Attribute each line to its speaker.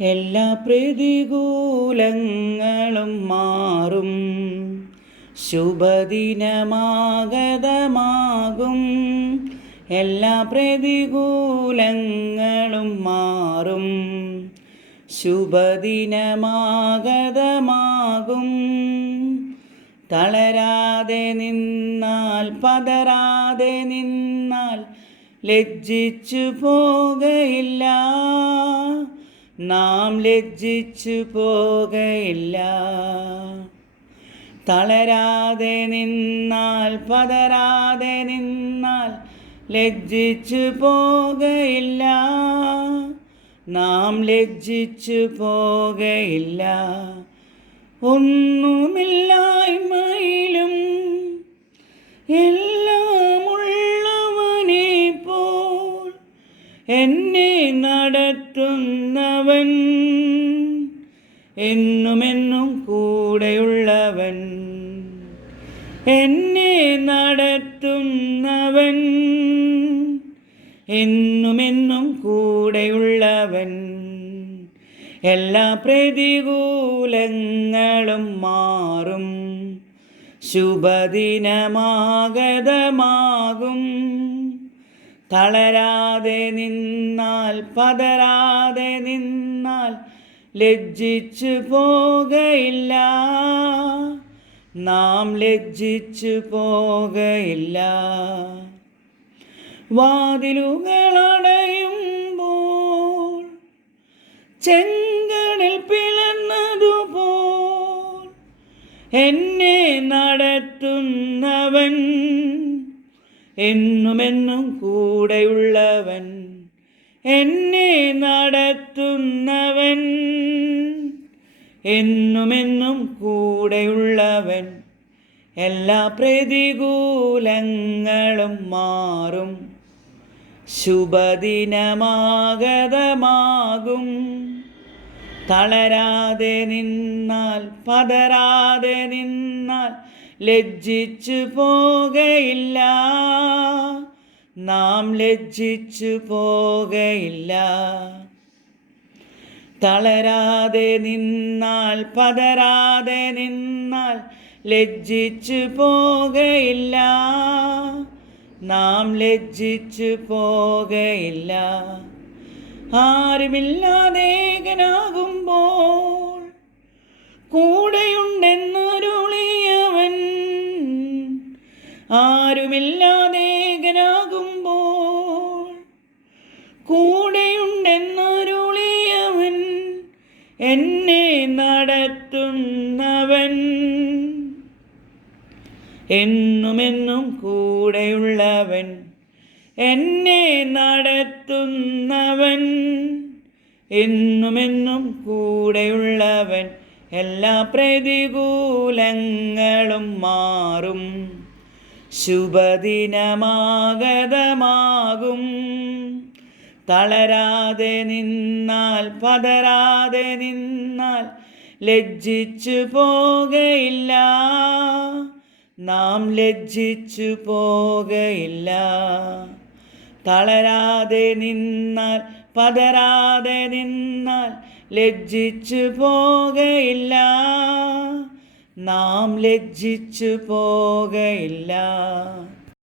Speaker 1: എല്ലാ പ്രതികൂലങ്ങളും മാറും. ശുഭദിനമാഗതമാകും. എല്ലാ പ്രതികൂലങ്ങളും മാറും. ശുഭദിനമാഗതമാകും. തളരാതെ നിന്നാൽ പതരാതെ നിന്നാൽ ലജ്ജിച്ചു പോകയില്ല. നാം ലജ്ജിച്ചു പോകയില്ല. തളരാതെ നിന്നാൽ പതരാതെ നിന്നാൽ ലജ്ജിച്ചു പോകയില്ല. നാം ലജ്ജിച്ചു പോകയില്ല. ഒന്നുമില്ലായ്മയിലും എന്നെ നടത്തുന്നവൻ. എന്നുമെന്നും കൂടെയുള്ളവൻ. എന്നെ നടത്തുന്നവൻ. എന്നുമെന്നും കൂടെയുള്ളവൻ. എല്ലാ പ്രതികൂലങ്ങളും മാറും. ശുഭദിനമാഗതമാകും. തളരാതെ നിന്നാൽ പതരാതെ നിന്നാൽ ലജ്ജിച്ചു പോകയില്ല. നാം ലജ്ജിച്ചു പോകയില്ല. വാതിലുകളടയുമ്പോൾ ചെങ്കടൽ പിളർന്നതുപോൽ എന്നെ നടത്തുന്നവൻ എന്നുമെന്നും കൂടെയുള്ളവൻ എന്നെ നടത്തുന്നവൻ. എന്നുമെന്നും കൂടെയുള്ളവൻ എല്ലാ പ്രതികൂലങ്ങളും മാറും. ശുഭദിനമാഗതമാകും. തളരാതെ നിന്നാൽ പതരാതെ നിന്നാൽ ലജ്ജിച്ചു പോകയില്ല. നാം ലജ്ജിച്ചു പോകയില്ല. തളരാതെ നിന്നാൽ പതരാതെ നിന്നാൽ ലജ്ജിച്ചു പോകയില്ല. നാം ലജ്ജിച്ചു പോകയില്ല. ആരുമില്ലാതേകനാകുമ്പോൾ കൂടെയുണ്ടെന്നരുളിയവൻ എന്നെ നടത്തുന്നവൻ. എന്നുമെന്നും കൂടെയുള്ളവൻ. എന്നെ നടത്തുന്നവൻ. എന്നുമെന്നും കൂടെയുള്ളവൻ. എല്ലാ പ്രതികൂലങ്ങളും മാറും. ശുഭദിനമാഗതമാകും. തളരാതെ നിന്നാൽ പതരാതെ നിന്നാൽ ലജ്ജിച്ചു പോകയില്ല. നാം ലജ്ജിച്ചു പോകയില്ല. തളരാതെ നിന്നാൽ പതരാതെ നിന്നാൽ ലജ്ജിച്ചു പോകയില്ല. നാം ലജ്ജിച്ചു പോകയില്ല.